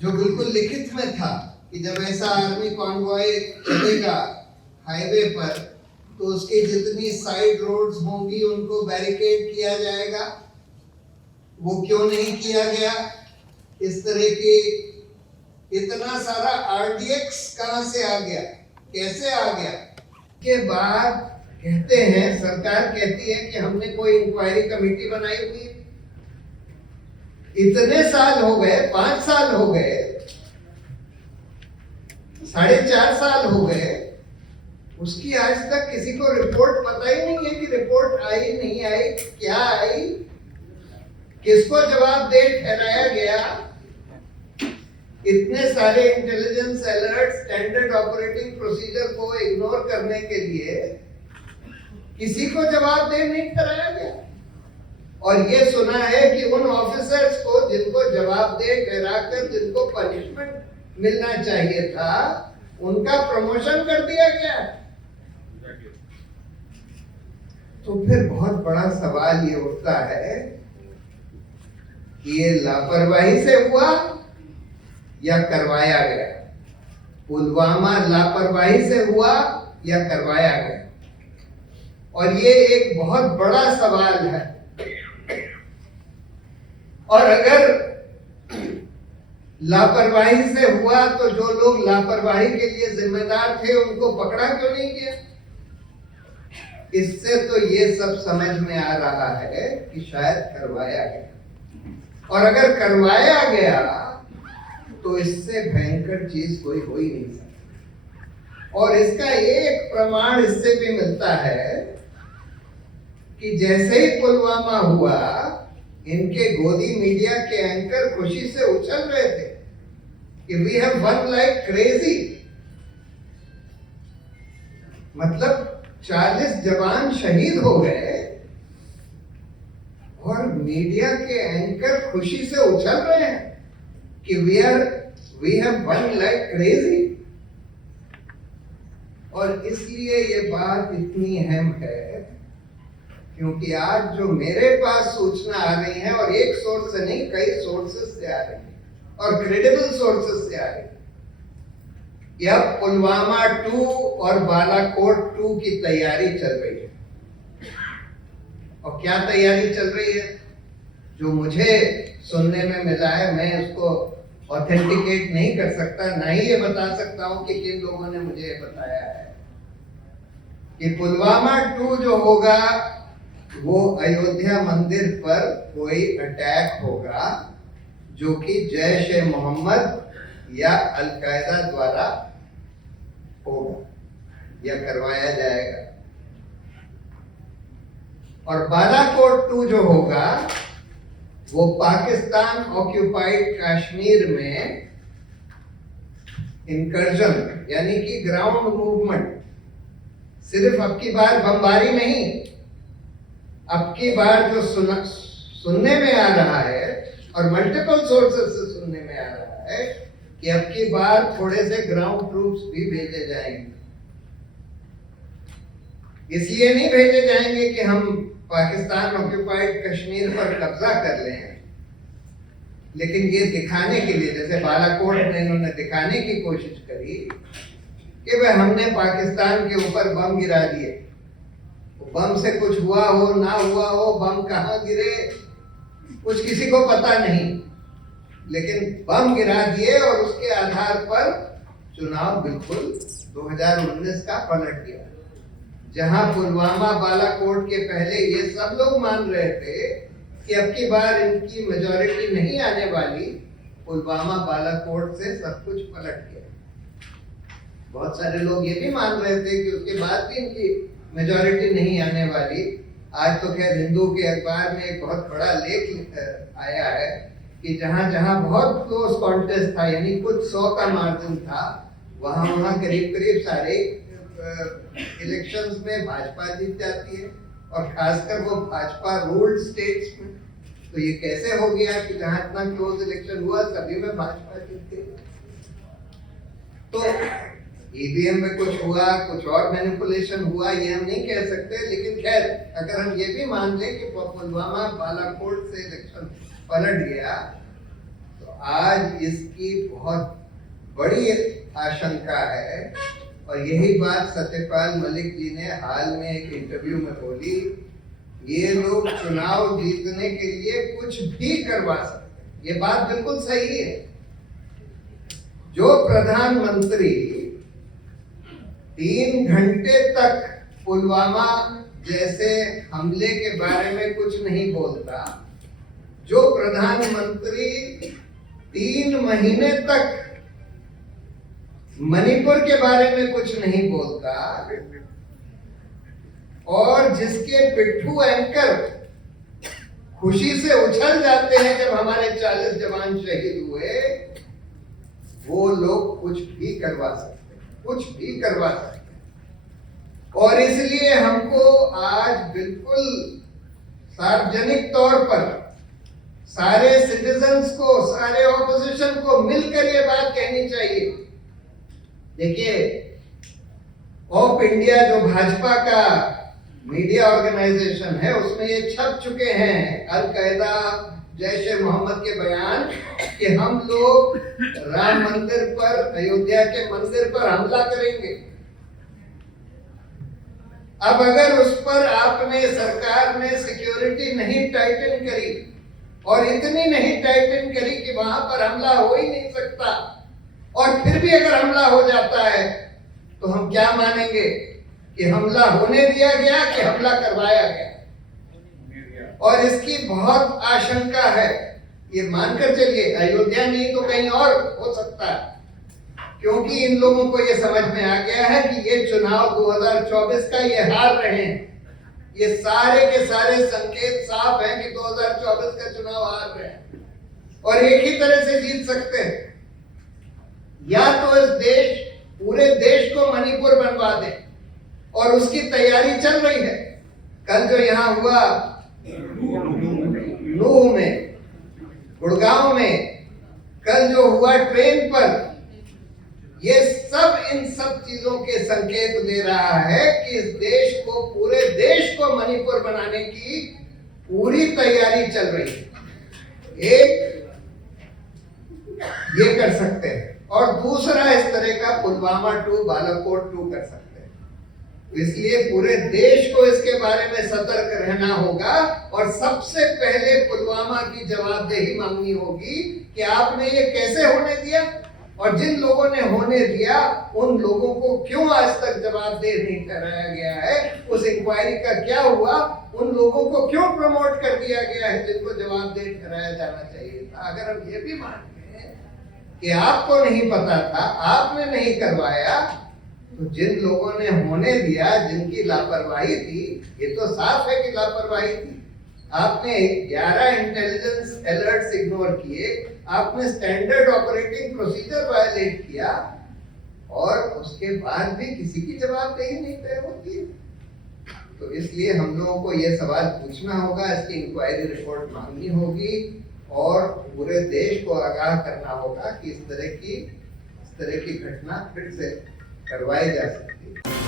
जो बिल्कुल लिखित में था कि जब ऐसा आर्मी कॉन्वॉय चलेगा हाईवे पर तो उसकी जितनी साइड रोड्स होंगी उनको बैरिकेड किया जाएगा। वो क्यों नहीं किया गया? इस तरह के इतना सारा आरडीएक्स कहां से आ गया, कैसे आ गया? के बाद कहते हैं, सरकार कहती है कि हमने कोई इंक्वायरी कमेटी बनाई हुई है। इतने साल हो गए, 5 साल हो गए, 4.5 साल हो गए, उसकी आज तक किसी को रिपोर्ट पता ही नहीं है कि रिपोर्ट आई नहीं आई, क्या आई, किसको जवाबदेह ठहराया गया। इतने सारे intelligence alert, standard operating procedure को इग्नोर करने के लिए किसी को जवाबदेह नहीं ठहराया गया। और ये सुना है कि उन ऑफिसर्स को जिनको जवाबदेह ठहराकर जिनको पनिशमेंट मिलना चाहिए था उनका प्रमोशन कर दिया गया। तो फिर बहुत बड़ा सवाल ये उठता है कि ये लापरवाही से हुआ या करवाया गया? पुलवामा लापरवाही से हुआ या करवाया गया? और ये एक बहुत बड़ा सवाल है। और अगर लापरवाही से हुआ तो जो लोग लापरवाही के लिए जिम्मेदार थे उनको पकड़ा क्यों नहीं गया? इससे तो ये सब समझ में आ रहा है कि शायद करवाया गया। और अगर करवाया गया तो इससे भयंकर चीज कोई हो ही नहीं सकती। और इसका एक प्रमाण इससे भी मिलता है कि जैसे ही पुलवामा हुआ, इनके गोदी मीडिया के एंकर खुशी से उछल रहे थे कि we have won like crazy. मतलब 40 जवान शहीद हो गए और मीडिया के एंकर खुशी से उछल रहे हैं कि we have won like crazy. और इसलिए ये बात इतनी अहम है क्योंकि आज जो मेरे पास सूचना आ रही है, और एक सोर्स से नहीं कई सोर्सेस से आ रही है और क्रेडिबल सोर्सेस से आ रही है, यह पुलवामा 2 और बालाकोट 2 की तैयारी चल रही है। और क्या तैयारी चल रही है? जो मुझे सुनने में मिला है, मैं उसको ऑथेंटिकेट नहीं कर सकता, ना ही ये बता सकता हूं कि किन लोगों ने मुझे बताया है कि पुलवामा 2 जो होगा वो अयोध्या मंदिर पर कोई अटैक होगा जो कि जैश ए मोहम्मद या अल-कायदा द्वारा होगा या करवाया जाएगा। और बालाकोट 2 जो होगा वो पाकिस्तान ऑक्यूपाइड कश्मीर में इंकर्जन यानी कि ग्राउंड मूवमेंट। सिर्फ अब की बार बमबारी नहीं, अब की बार जो सुनने में आ रहा है और मल्टीपल सोर्सेस से सुनने में आ रहा है कि अब की बार थोड़े से ग्राउंड ट्रूप्स भी भेजे जाएंगे। इसलिए नहीं भेजे जाएंगे कि हम पाकिस्तान ऑक्यूपाइड कश्मीर पर कब्जा कर लें, लेकिन ये दिखाने के लिए, जैसे बालाकोट में इन्होंने दिखाने की कोशिश करी कि भाई हमने पाकिस्तान के ऊपर बम गिरा दिए। बम से कुछ हुआ हो ना हुआ हो, बम कहां गिरे कुछ किसी को पता नहीं, लेकिन बम गिरा दिए और उसके आधार पर चुनाव बिल्कुल 2019 का पलट गया। जहां पुलवामा बालाकोट के पहले ये सब लोग मान रहे थे कि अब की बार इनकी मेजॉरिटी नहीं आने वाली, पुलवामा बालाकोट से सब कुछ पलट गया। बहुत सारे लोग ये भी मान रहे थे कि उसके बाद भी इनकी मेजॉरिटी नहीं आने वाली। आज तो खैर हिंदू के अखबार में एक बहुत बड़ा लेख आया है कि जहां जहां बहुत क्लोज कॉन्टेस्ट था, यानी कुछ 100 का मार्जिन था, वहां करीब करीब सारे इलेक्शंस में भाजपा जीत जाती है, और खासकर वो भाजपा रूल्ड स्टेट्स में। तो ये कैसे हो गया कि जहां इतना क्लोज इलेक्शन हुआ सभी में भाजपा जीतती? तो ईवीएम में कुछ हुआ, कुछ और मैनिपुलेशन हुआ, ये हम नहीं कह सकते। लेकिन खैर अगर हम ये भी मान लें कि पुलवामा बालाकोट से इलेक्शन पलट गया, तो आज इसकी बहुत बड़ी आशंका है। और यही बात सत्यपाल मलिक जी ने हाल में एक इंटरव्यू में बोली, ये लोग चुनाव जीतने के लिए कुछ भी करवा सकते हैं। ये बात बिल्कुल सही है। जो प्रधानमंत्री 3 घंटे तक पुलवामा जैसे हमले के बारे में कुछ नहीं बोलता, जो प्रधानमंत्री 3 महीने तक मणिपुर के बारे में कुछ नहीं बोलता, और जिसके पिट्ठू एंकर खुशी से उछल जाते हैं जब हमारे 40 जवान शहीद हुए, वो लोग कुछ भी करवा सकते हैं, कुछ भी करवा सकते हैं। और इसलिए हमको आज बिल्कुल सार्वजनिक तौर पर सारे सिटीजन्स को, सारे ऑपोजिशन को मिलकर ये बात कहनी चाहिए। देखिए, ऑप इंडिया जो भाजपा का मीडिया ऑर्गेनाइजेशन है, उसमें ये छप चुके हैं अल कायदा, जैश ए मोहम्मद के बयान कि हम लोग राम मंदिर पर, अयोध्या के मंदिर पर हमला करेंगे। अब अगर उस पर आपने, सरकार ने सिक्योरिटी नहीं टाइटन करी, और इतनी नहीं टाइटन करी कि वहां पर हमला हो ही नहीं सकता, और फिर भी अगर हमला हो जाता है तो हम क्या मानेंगे कि हमला होने दिया गया कि हमला करवाया गया? और इसकी बहुत आशंका है। ये मानकर चलिए, अयोध्या नहीं तो कहीं और हो सकता है, क्योंकि इन लोगों को ये समझ में आ गया है कि ये चुनाव 2024 का ये हार रहे हैं। ये सारे के सारे संकेत साफ हैं कि 2024 का चुनाव हार रहे हैं, और एक ही तरह से जीत सकते हैं, या तो इस देश, पूरे देश को मणिपुर बनवा दे, और उसकी तैयारी चल रही है। कल जो यहाँ हुआ नूह में, गुड़गांव में, कल जो हुआ ट्रेन पर, ये सब इन सब चीजों के संकेत दे रहा है कि इस देश को, पूरे देश को मणिपुर बनाने की पूरी तैयारी चल रही है। एक ये कर सकते हैं, और दूसरा इस तरह का पुलवामा 2, बालाकोट 2 कर सकते हैं। इसलिए पूरे देश को इसके बारे में सतर्क रहना होगा, और सबसे पहले पुलवामा की जवाबदेही मांगनी होगी कि आपने ये कैसे होने दिया, और जिन लोगों ने होने दिया उन लोगों को क्यों आज तक जवाबदेह नहीं ठहराया गया है, उस इंक्वायरी का क्या हुआ, उन लोगों को क्यों प्रमोट कर दिया गया है जिनको जवाबदेह ठहराया जाना चाहिए था। अगर हम ये भी मानते हैं कि आपको नहीं पता था, आपने नहीं करवाया, तो जिन लोगों ने होने दिया, जिनकी लापरवाही थी, ये तो साफ है कि लापरवाही थी। आपने 11 इंटेलिजेंस अलर्ट्स इग्नोर किए, आपने स्टैंडर्ड ऑपरेटिंग प्रोसीजर वायलेट किया, और उसके बाद भी किसी की जवाबदेही नहीं तय होती। तो इसलिए हम लोगों को ये सवाल पूछना होगा, इसकी इंक्वायरी रिपोर्ट मांगनी होगी, और पूरे देश को आगाह करना होगा कि इस तरह की घटना फिर से करवाई जा सकती है।